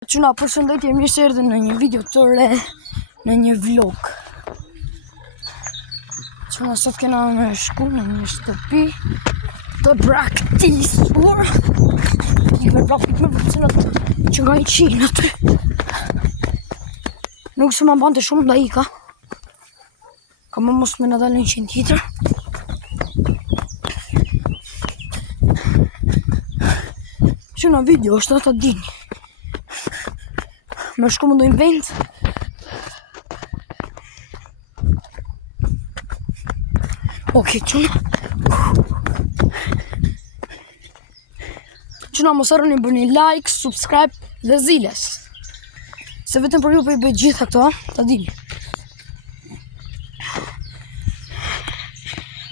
Quna, përshëndetje, mirë se erdhën në një video të re, në një vlog. Quna, sot kena me shku në një shtëpi të braktisur. I me praktik me vërcenat që nga i qinë aty. Nuk se ma bante shumë da ika. Ka më mos me në dalë në qenë tjetër. Quna, video është ata dini. Me shku më dojnë vend. Okej, quna. Quna, mos harroni bëni like, subscribe dhe ziles. Se vetëm për ju për i bëjt gjitha këto, ta dini.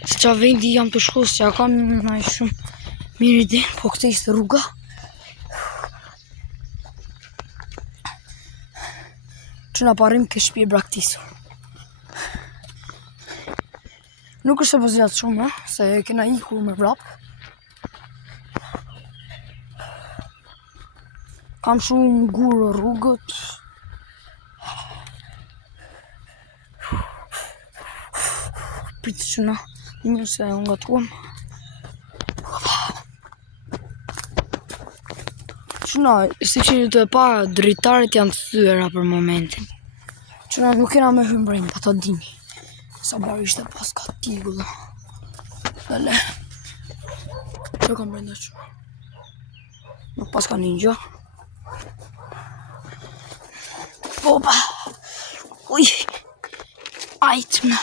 Se qa vendi jam të shku, se ja kam në shumë mirë ide, po këte ishte rruga. Quna, parim ke shpi e braktisur. Nuk është e pëzjat shumë, se kena ikur me vrap. Kam shumë gurë rrugët. Pritë quna, një se unë gatuam. Quna, si që një të e pa, dritarit janë të thyera për momentin. Quna, nuk kena me hymbrejnë, pa ta dini. Sa bar ishte pas ka tigulla. Dale. Që kam brenda quna? Nuk pas ka një gjë. Opa! Uj! Ajtëmë!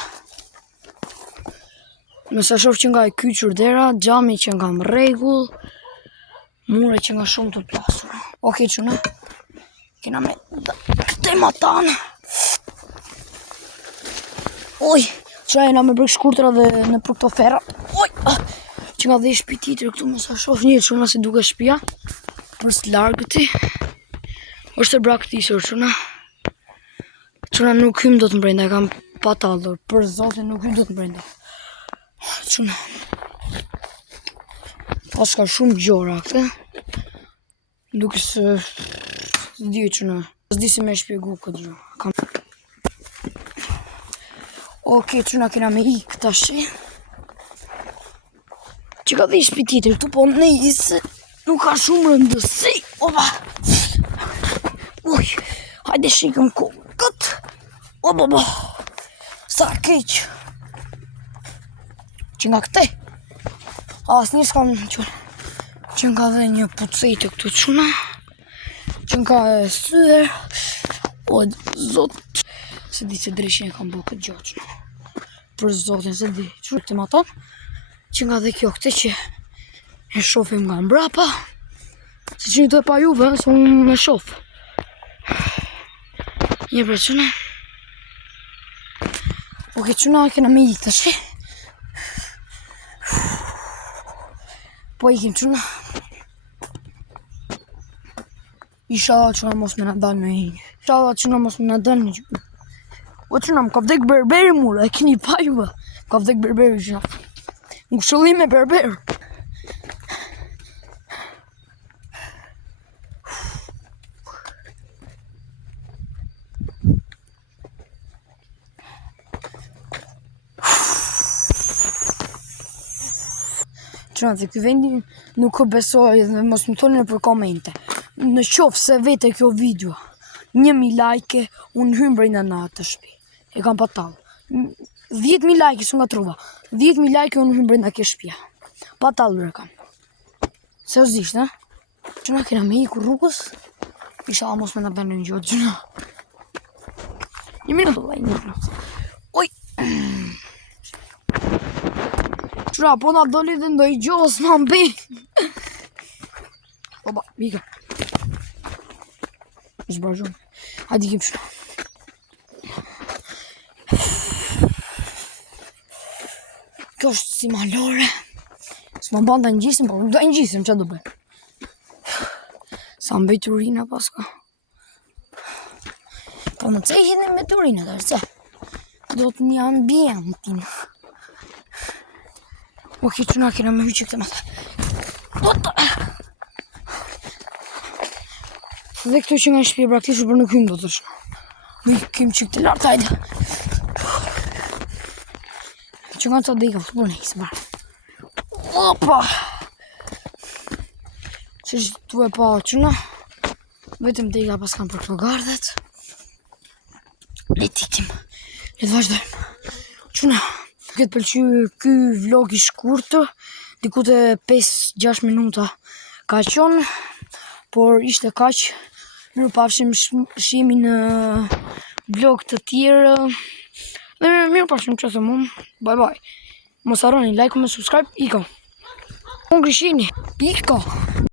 Nëse shof që nga e kyqur dera, gjami që nga më regull, mure që nga shumë të plasur. Okej, quna. Kena me tema tanë. Oj, që jena me brek shkurtra dhe në për këto ferra. Oj, që nga dhe i shpi titër këtu me sa shof një quna si duke shpia. Për së largë ti. Është e braktisur quna. Quna nuk hym do të mbrenda, e kam patallur. Për zotin nuk hym do të mbrenda. Quna. Pas ka shumë gjora këte. Duke se... S'di quna. S'di si me shpjegu këtë gjë. Okej, quna, kena me ikë tashi. Që ka dhe i shpititir këtu, po nejse nuk ka shumë rëndësi. Opa! Uj, hajde shikëm këtë. Opa, sa keq. Që nga këte. As një s'kam quna. Që nga dhe një pucejtë këtu quna. Që nga e syër. O, zot. Se di se dreshin e kam bërë këtë gjatë quna. Për zotin se di. Qërë këtë ma tonë. Që nga dhe kjo këte që e shofim nga mbrapa. Se që një të e pa juve, se unë me shof. Një bre quna. Oke quna, kena me ikë të shi. Po ikim quna. Isha quna mos me në dalë në injë. Isha quna mos me në dalë në gjë. O quna, më ka vdek berberi mura, e keni pa juve. Ka vdek berberi quna. Më këshëllim e berber. Quna, të këtë vendi nuk besoj dhe mos më thoni në për komente. Në qofë se vete kjo video 1000 like, unë hymbrej në atë shpi. E kam patallë. 10.000 like së nga truva. 10.000 like unë hymbrej në kjo shpia. Patallur e kam. Se o zisht, ne? Quna, kena me iku rrugës. Isha mos me në bënë në gjotë, quna. Një minutë, dhe një minutë. Oj! Quna, po nga doli dhe ndoj gjos, ma mbi. Oba, mika. Zbërgjum. Hajde ikim quna. Kjo është si malore. S'ma banda në gjisim, po do në gjisim, që do bëj? Sa mbej turina paska. Po në të cejhin me turina, të rëse. Do të një ambientin. Okej, quna, kena me hyqe këtë matë. Ota! Dhe këtu që nga shpje praktisht për nuk hymë do të shno. Nuk kemë qik të lartë, hajde. Që nga të të dika, të përne, se barë. Opa! Që që tu e pa qëna. Vetëm dika pas kam për këto gardet. Le tikim. Le të vazhdojmë. Qëna, këtë pëlqy ky vlog i shkurtë, diku të 5-6 minuta ka qonë, por ishte kaq. Mirë pafshim, shihemi në vlog të tjerë. Dhe mirë pafshim që thëmë unë. Bye bye. Mos harroni like, comment, subscribe, iko. Unë grishini, iko.